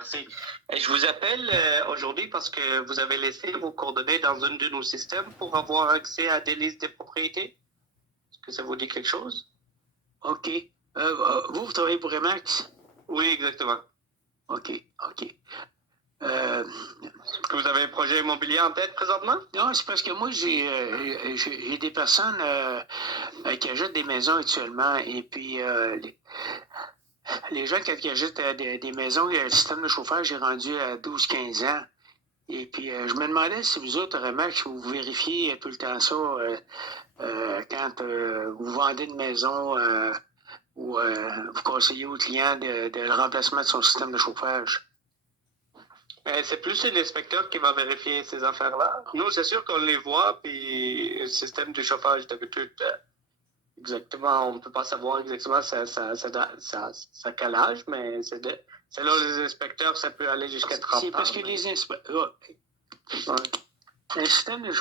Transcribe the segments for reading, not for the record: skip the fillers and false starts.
merci. Et je vous appelle aujourd'hui parce que vous avez laissé vos coordonnées dans un de nos systèmes pour avoir accès à des listes de propriétés. Est-ce que ça vous dit quelque chose? OK. Vous travaillez pour Remax? Oui, exactement. OK. Est-ce que vous avez un projet immobilier en tête présentement? Non, c'est parce que moi, j'ai des personnes qui achètent des maisons actuellement. Et puis, les gens, quand ils achètent des maisons, le système de chauffage est rendu à 12-15 ans. Et puis, je me demandais si vous autres, Remax, vous vérifiez tout le temps ça quand vous vendez une maison ou vous conseillez au client de le remplacement de son système de chauffage. C'est plus l'inspecteur qui va vérifier ces affaires-là. Nous, c'est sûr qu'on les voit, puis le système de chauffage, d'habitude, exactement, on ne peut pas savoir exactement ça quel âge, mais selon les inspecteurs, ça peut aller jusqu'à 30 ans. C'est parce que les inspecteurs... Un système de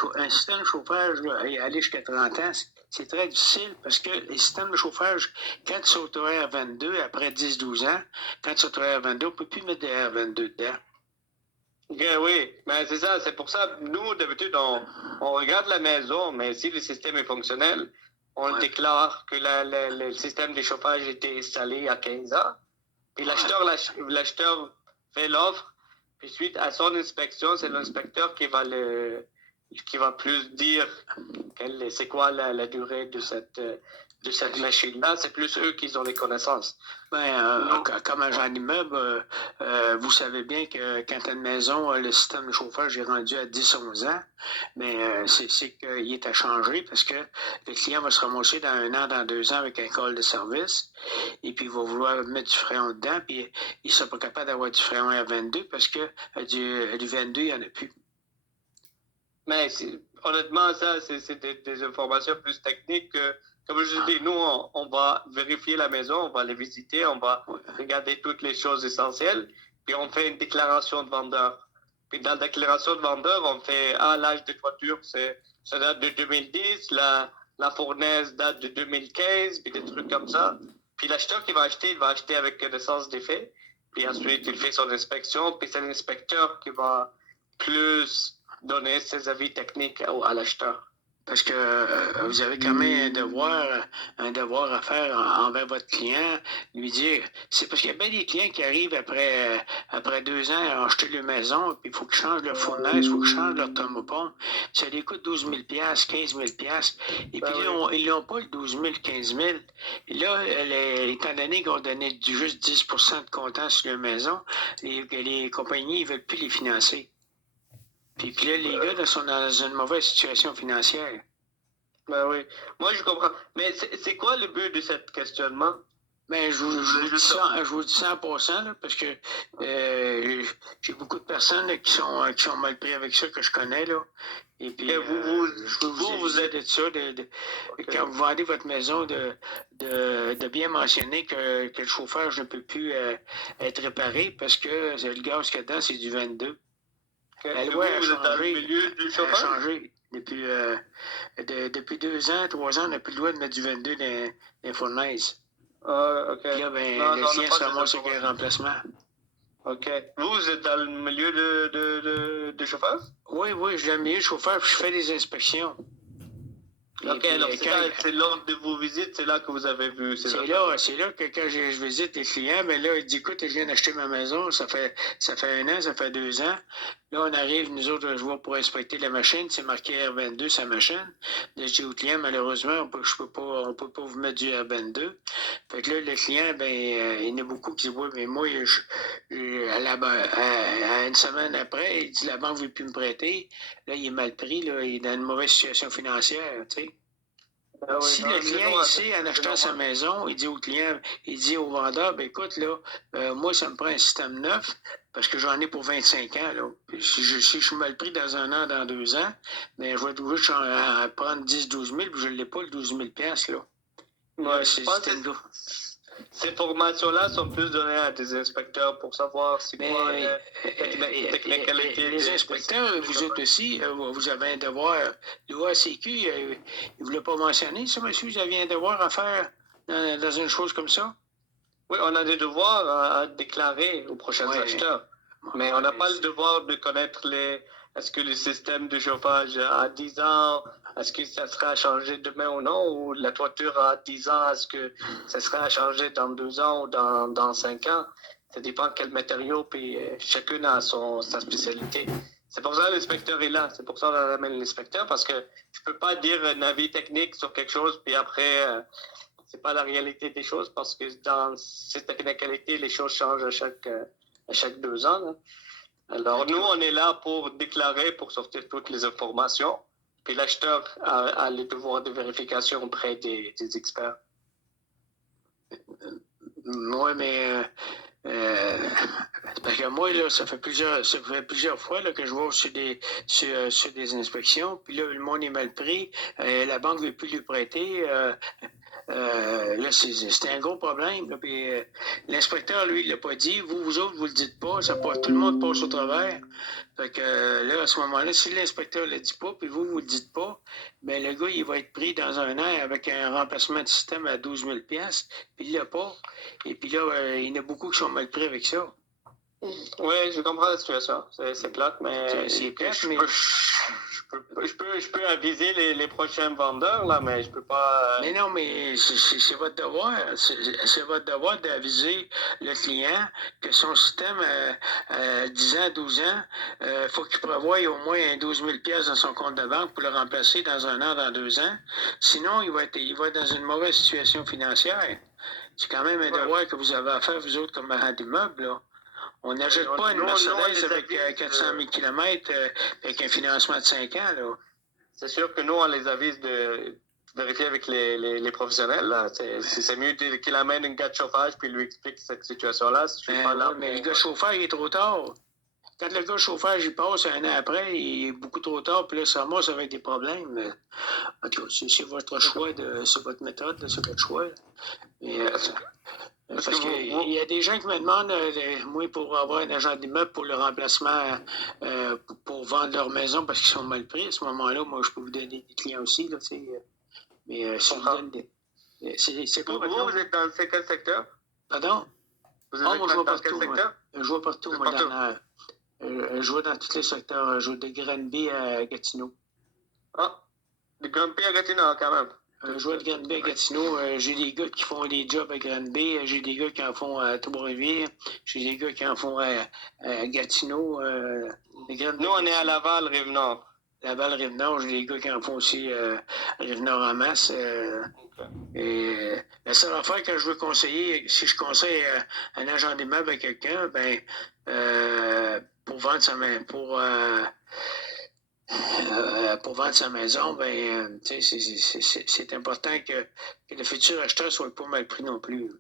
chauffage là, aller jusqu'à 30 ans, c'est très difficile parce que les systèmes de chauffage, quand tu sont au R22, après 10-12 ans, quand tu sont au R22, on ne peut plus mettre de R22 dedans. Okay, oui, mais c'est ça, c'est pour ça, nous, d'habitude, on regarde la maison, mais si le système est fonctionnel, on déclare que le système de chauffage était installé à 15 ans, puis l'acheteur fait l'offre, puis suite à son inspection, c'est l'inspecteur qui va plus dire c'est quoi la durée de cette machine-là. C'est plus eux qui ont les connaissances. Comme agent d'immeuble, vous savez bien que quand tu as une maison, le système de chauffage est rendu à 10-11 ans, mais c'est qu'il est à changer parce que le client va se ramasser dans 1 an, dans 2 ans avec un call de service, et puis il va vouloir mettre du fréon dedans, puis il ne sera pas capable d'avoir du fréon R22 parce que du 22, il n'y en a plus. Mais honnêtement, ça, c'est des informations plus techniques. Comme je dis, nous, on va vérifier la maison, on va les visiter, on va regarder toutes les choses essentielles, puis on fait une déclaration de vendeur. Puis dans la déclaration de vendeur, on fait l'âge de toiture, ça date de 2010, la fournaise date de 2015, puis des trucs comme ça. Puis l'acheteur qui va acheter, il va acheter avec connaissance des faits. Puis ensuite, il fait son inspection, puis c'est l'inspecteur qui va plus donner ses avis techniques à l'acheteur. Parce que vous avez quand même un devoir à faire envers votre client, lui dire, c'est parce qu'il y a bien des clients qui arrivent après 2 ans à acheter leur maison, puis il faut qu'ils changent leur fournaise, il faut qu'ils changent leur thermopompe. Ça les coûte 12 000 $, 15 000 $. Et puis là, ils n'ont pas le 12 000, 15 000. Et là, étant donné qu'on donnait juste 10 % de comptant sur leur maison, les compagnies ne veulent plus les financer. Puis là, les gars là, sont dans une mauvaise situation financière. Ben oui. Moi, je comprends. Mais c'est quoi le but de ce questionnement? Ben, je vous dis ça en passant, là, parce que j'ai beaucoup de personnes là, qui sont mal pris avec ça, que je connais. Là. Et puis, vous êtes de ça, quand vous vendez votre maison, de bien mentionner que le chauffage ne peut plus être réparé parce que le gaz qu'il y a dedans, c'est du 22. La loi a changé. Depuis 2 ans, 3 ans, on n'a plus le droit de mettre du 22 dans les fournaises. OK. Puis là, le client se ramasse avec un remplacement. OK. Vous êtes dans le milieu de chauffage? Oui, je suis dans le milieu de chauffage, puis je fais des inspections. OK, alors c'est lors de vos visites, c'est là que vous avez vu ces affaires. C'est là que quand je visite les clients, mais là, il dit, écoute, je viens d'acheter ma maison, ça fait 1 an, ça fait 2 ans. Là, on arrive, nous autres, je vois pour inspecter la machine, c'est marqué R22 sa machine. Là, je dis au client, malheureusement, on peut pas vous mettre du R22. Fait que là, le client, il y en a beaucoup qui disent, oui, mais moi, à une semaine après, il dit, la banque ne veut plus me prêter. Là, il est mal pris, là, il est dans une mauvaise situation financière, tu sais. Si le client ici, en achetant sa maison, il dit au client, il dit au vendeur, écoute, là, moi, ça me prend un système neuf parce que j'en ai pour 25 ans. Là. Si je suis mal pris dans 1 an, dans 2 ans, mais je vais être obligé de prendre 10-12 000, puis je ne l'ai pas, le 12 000 $. Là. Ouais, je pense que ces formations-là sont plus données à des inspecteurs pour savoir si quoi les inspecteurs, vous êtes aussi, vous avez un devoir. L'OACQ, il ne voulait pas mentionner ça, monsieur, vous aviez un devoir à faire dans une chose comme ça? Oui, on a des devoirs à déclarer aux prochains acheteurs. Mais on n'a pas le devoir de connaître est-ce que le système de chauffage a 10 ans, est-ce que ça sera à changer demain ou non, ou la toiture a 10 ans, est-ce que ça sera à changer dans 2 ans ou dans 5 ans? Ça dépend de quel matériau, puis chacun a sa spécialité. C'est pour ça que l'inspecteur est là. C'est pour ça qu'on amène l'inspecteur, parce que tu peux pas dire un avis technique sur quelque chose, puis après, c'est pas la réalité des choses, parce que dans cette technicalité, les choses changent à chaque 2 ans. Là. Alors, nous, on est là pour déclarer, pour sortir toutes les informations, puis l'acheteur a les devoirs de vérification auprès des experts. Oui, mais parce que moi, là, ça fait plusieurs fois là, que je vais sur des inspections, puis là, le monde est mal pris, la banque ne veut plus lui prêter. Là, c'était un gros problème. Là, puis, l'inspecteur, lui, il l'a pas dit. Vous autres, vous le dites pas. Tout le monde passe au travers. Fait que là, à ce moment-là, si l'inspecteur ne le dit pas, puis vous le dites pas, ben le gars, il va être pris dans un an avec un remplacement de système à 12 000 $, puis il l'a pas. Et puis là, il y en a beaucoup qui sont mal pris avec ça. Oui, je comprends la situation. C'est plate, mais c'est plate, mais je peux aviser les prochains vendeurs, là, mais je peux pas... Mais non, mais c'est votre devoir. C'est votre devoir d'aviser le client que son système à 10 ans, 12 ans, faut qu'il prévoie au moins un 12 000 $ dans son compte de banque pour le remplacer dans un an, dans 2 ans. Sinon, il va être dans une mauvaise situation financière. C'est quand même un devoir que vous avez à faire, vous autres, comme agent d'immeuble, là. On n'achète pas une Mercedes avec 400 000 km avec un financement de 5 ans, là. C'est sûr que nous, on les avise de vérifier avec les professionnels. Là. C'est mieux qu'il amène un gars de chauffage puis lui explique cette situation-là. Si je suis pas là, mais le gars de chauffage, il est trop tard. Quand le gars de chauffage, il passe un an après, il est beaucoup trop tard, puis là, ça va avec des problèmes. En tout cas, c'est votre choix, c'est votre méthode, c'est votre choix. Mais, parce qu'il y a des gens qui me demandent, moi, pour avoir un agent d'immeuble pour le remplacement, pour vendre leur maison parce qu'ils sont mal pris. À ce moment-là, moi, je peux vous donner des clients aussi. Là, mais si vous donne des. C'est quoi votre nom? Vous êtes dans quel secteur? Pardon? Vous êtes dans quel secteur? Je vois partout, moi, je vois dans tous les secteurs. Je vois de Granby à Gatineau. Ah, de Granby à Gatineau, quand même. Je vois de Granby à Gatineau. J'ai des gars qui font des jobs à Granby. J'ai des gars qui en font à Trois-Rivières. J'ai des gars qui en font à Gatineau. Nous, on est à Laval, Rive-Nord. Laval, Rive-Nord. J'ai des gars qui en font aussi à Rive-Nord en masse. Et la seule affaire que je veux conseiller, si je conseille un agent d'immeuble à quelqu'un, ben pour vendre sa main, pour vendre sa maison, ben, c'est important que le futur acheteur soit pas mal pris non plus.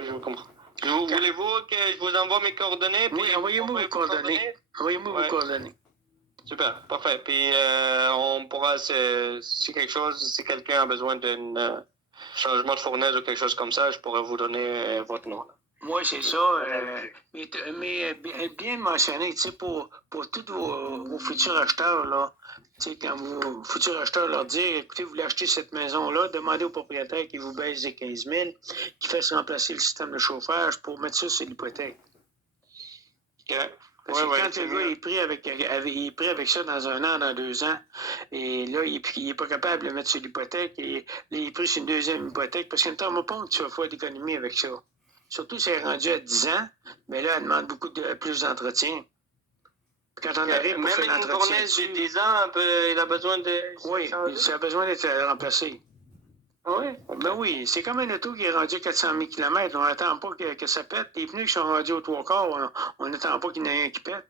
Je comprends. Voulez-vous que je vous envoie mes coordonnées? Oui, envoyez-moi vos coordonnées. Envoyez-moi vos coordonnées. Super, parfait. Puis on pourra, si quelqu'un a besoin d'un changement de fournaise ou quelque chose comme ça, je pourrais vous donner votre nom. Moi, c'est ça. Mais bien mentionné, tu sais, pour tous vos futurs acheteurs, là, tu sais, quand vos futurs acheteurs leur disent, écoutez, vous voulez acheter cette maison-là, demandez au propriétaire qu'il vous baisse des 15 000, qu'il fasse remplacer le système de chauffage pour mettre ça sur l'hypothèque. OK. Parce que quand le gars est pris avec ça dans un an, dans 2 ans, et là, il n'est pas capable de le mettre sur l'hypothèque, et là, il est pris sur une deuxième hypothèque, parce qu'une thermopompe, tu vas faire d'économie avec ça. Surtout si elle est rendue à 10 ans, mais là, elle demande plus d'entretien. Quand on arrive pour faire l'entretien... Même une fournaise de 10 ans, il a besoin de... Oui, ça a besoin d'être remplacé. Oui? Ben oui, c'est comme un auto qui est rendu à 400 000 km. On n'attend pas que ça pète. Les pneus qui sont rendus aux 3/4, on n'attend pas qu'il y en ait un qui pète.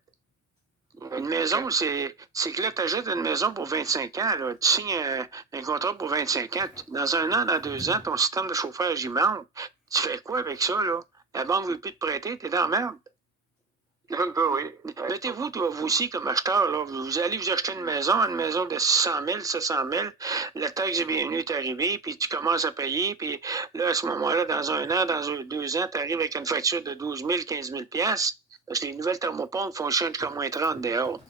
Une maison, c'est que là, tu achètes une maison pour 25 ans. Là. Tu signes un contrat pour 25 ans. Dans un an, dans 2 ans, ton système de chauffage, il manque. Tu fais quoi avec ça, là? La banque ne veut plus te prêter, t'es dans la merde. Un peu, oui. Mettez-vous, vous aussi, comme acheteur, là, vous allez vous acheter une maison de 600 000, 700 000, la taxe de bienvenue est arrivée, puis tu commences à payer, puis là, à ce moment-là, dans un an, dans 2 ans, tu arrives avec une facture de 12 000, 15 000 $, parce que les nouvelles thermopompes fonctionnent comme moins 30 dehors.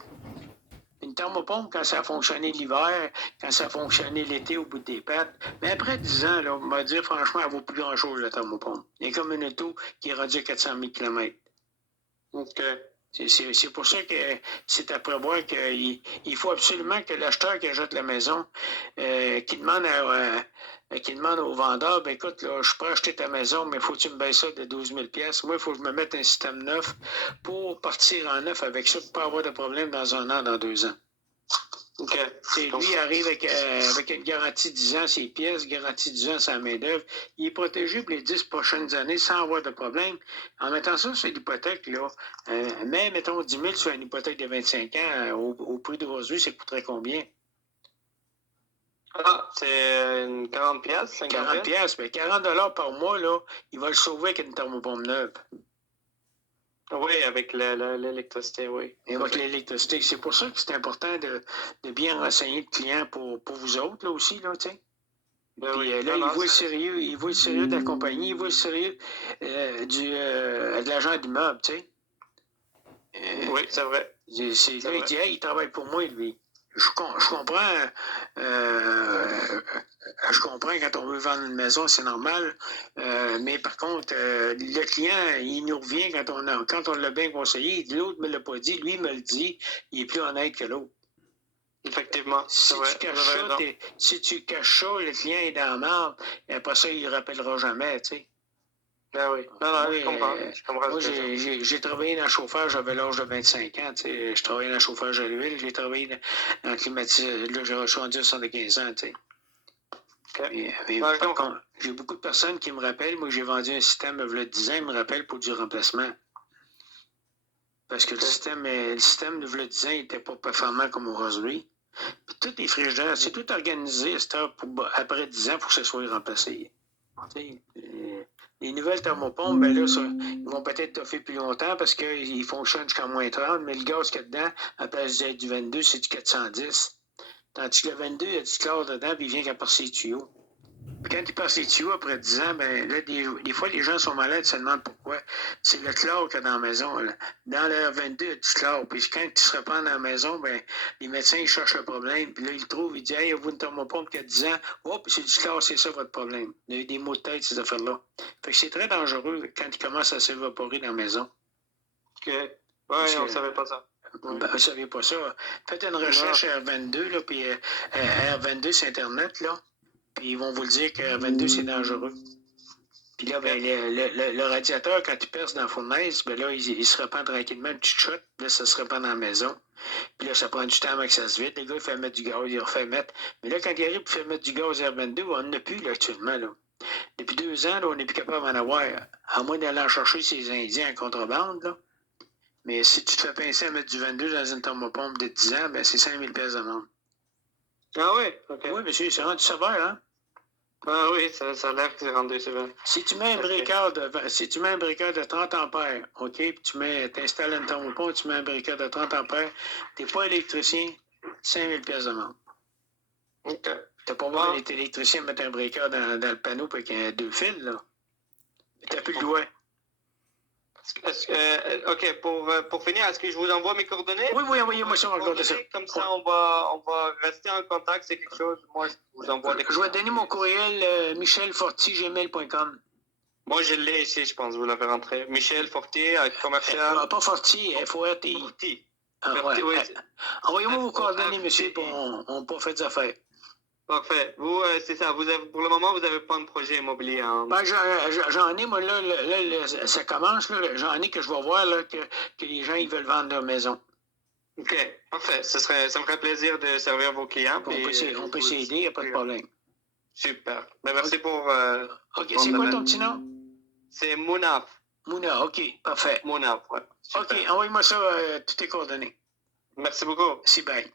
une thermopompe, quand ça a fonctionné l'hiver, quand ça a fonctionné l'été au bout des pattes, mais après 10 ans, là, on va dire franchement, elle vaut plus grand-chose, la thermopompe. Il y a comme une auto qui est rendue à 400 000 km. OK. C'est pour ça que c'est à prévoir qu'il faut absolument que l'acheteur qui achète la maison, qui demande au vendeur, ben écoute, là, je peux acheter ta maison, mais il faut que tu me baisses ça de 12 000 $. Moi, il faut que je me mette un système neuf pour partir en neuf avec ça, pour pas avoir de problème dans 1 an, dans 2 ans. OK. Lui arrive avec une garantie 10 ans ses pièces, garantie 10 ans sa main-d'œuvre. Il est protégé pour les 10 prochaines années sans avoir de problème. En mettant ça sur l'hypothèque, là, mais mettons 10 000 sur une hypothèque de 25 ans, au prix d'aujourd'hui, ça coûterait combien? Ah, c'est 40 pièces, 50 40 pièces, mais 40 $ par mois, là, il va le sauver avec une thermopompe neuve. Oui, avec l'électricité, oui. Et avec l'électricité. C'est pour ça que c'est important de bien renseigner le client pour vous autres, là aussi, là, tu sais. Ben Puis oui. là, il voit le sérieux de la compagnie, il voit le sérieux de l'agent d'immeuble, tu sais. Oui, c'est vrai. Il dit, hey, il travaille pour moi, lui. Je comprends quand on veut vendre une maison, c'est normal. Mais par contre, le client, il nous revient quand on l'a bien conseillé. L'autre ne me l'a pas dit, lui me le dit. Il est plus honnête que l'autre. Effectivement. Si tu caches ça, le client est dans la merde. Et après ça, il ne rappellera jamais, tu sais. Ben oui. Non, je comprends. Moi, j'ai travaillé dans le chauffage, j'avais l'âge de 25 ans. Tu sais. Je travaillais dans le chauffage à l'huile, j'ai travaillé dans le climatiseur. Là, j'ai rendu à 75 ans. Tu sais. Okay. Mais par contre, j'ai beaucoup de personnes qui me rappellent. Moi, j'ai vendu un système il y a 10 ans, ils me rappellent pour du remplacement. Parce que le système il y a 10 ans, il n'était pas performant comme aujourd'hui. Puis tous les frigidaires, c'est tout organisé après 10 ans pour que ça soit remplacé. Tu sais, les nouvelles thermopompes, ben là, ils vont peut-être toffer plus longtemps parce qu'ils fonctionnent jusqu'à moins 30, mais le gaz qu'il y a dedans, à place d'être du 22, c'est du 410. Tandis que le 22, il y a du chlore dedans, puis il vient qu'à passer les tuyaux. Puis quand il passe les tuyaux après 10 ans, ben là, des fois, les gens sont malades, se demandent pourquoi. C'est le chlore qu'il y a dans la maison. Là. Dans le 22, il y a du chlore. Puis quand il se répand dans la maison, ben les médecins, ils cherchent le problème. Puis là, ils le trouvent, ils disent, hey, vous une thermopompe qui a 10 ans. Oh, puis c'est du chlore, c'est ça votre problème. Il y a eu des maux de tête, ces affaires-là. Fait que c'est très dangereux quand il commence à s'évaporer dans la maison. OK. Oui, on ne savait pas ça. Ben, vous ne saviez pas ça. Faites une recherche à R22, là, puis R22, c'est Internet, là. Puis ils vont vous le dire que R22, c'est dangereux. Puis là, ben, le radiateur, quand tu perces dans la fournaise, ben là, il se répand tranquillement, une petite shot. Là, ça se répand dans la maison. Puis là, ça prend du temps avant que ça se vide. Le gars, il fait mettre du gaz, il refait mettre. Mais là, quand il arrive pour faire mettre du gaz R22, on n'en a plus, là, actuellement, là. Depuis 2 ans, là, on n'est plus capable d'en avoir. À moins d'aller en chercher ces Indiens en contrebande, là. Mais si tu te fais pincer à mettre du 22 dans une thermopompe de 10 ans, ben c'est 5 000 $ d'amende. Ah oui? OK. Oui, monsieur, c'est rendu sévère, hein? Ah oui, ça a l'air que c'est rendu sévère. Si tu mets un briqueur de 30 ampères, OK, puis tu installes une thermopompe, tu mets un briqueur de 30 ampères, tu n'es pas électricien, 5 000 $ d'amende. OK. Tu n'as pas besoin d'être électricien mettre un briqueur dans le panneau avec 2 fils, là. Tu n'as plus le doigt. OK, pour finir, est-ce que je vous envoie mes coordonnées? Oui, envoyez-moi ça encore de ça. Comme ça, on va rester en contact. C'est quelque chose, moi, je vous envoie des Je vais donner mon courriel michelforti@gmail.com. Moi, je l'ai ici, je pense, vous l'avez rentré. Michel Fortier, commercial. Pas Forti, F-O-R-T-I. Forti. Ouais. Oui. Envoyez-moi vos coordonnées, monsieur, pour on peut faire des affaires. Parfait. Vous, c'est ça. Pour le moment, vous n'avez pas de projet immobilier. Hein? Ben, j'en ai, moi, là, ça commence, là. J'en ai que je vais voir là, que les gens ils veulent vendre leur maison. OK, parfait. Ça me ferait plaisir de servir vos clients. On peut s'aider, il n'y a pas de problème. Super. Ben, merci pour... OK, c'est quoi ton petit nom? C'est Mounaf. Mouna, OK, parfait. Mounaf, ouais. Super. OK, envoie-moi ça, toutes tes coordonnées. Merci beaucoup. Si, bye.